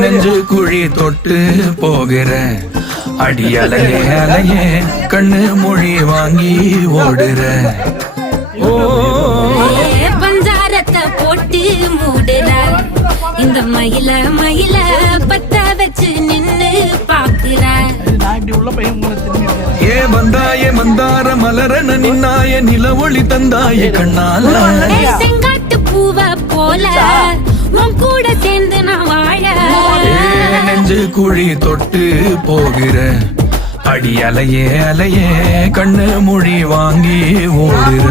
நெஞ்சு குழி தொட்டு போகிற அடி அலையே அலையே கண்ணு மொழி வாங்கி ஓடுற பஞ்சாரத்தை போட்டு மூடுற இந்த மயில மயில பத்த வச்சு நின்னு பாக்குற ஏ வந்தாயே மந்தார மலரன நின்னாய நில ஒளி தந்தாயே கண்ணால செங்காட்டு பூவ போல உன் கூட சேர்ந்து நான் வாழ நெஞ்சு குழி தொட்டு போகிற அடி அலையே அலையே கண்ணு மொழி வாங்கி ஓடுற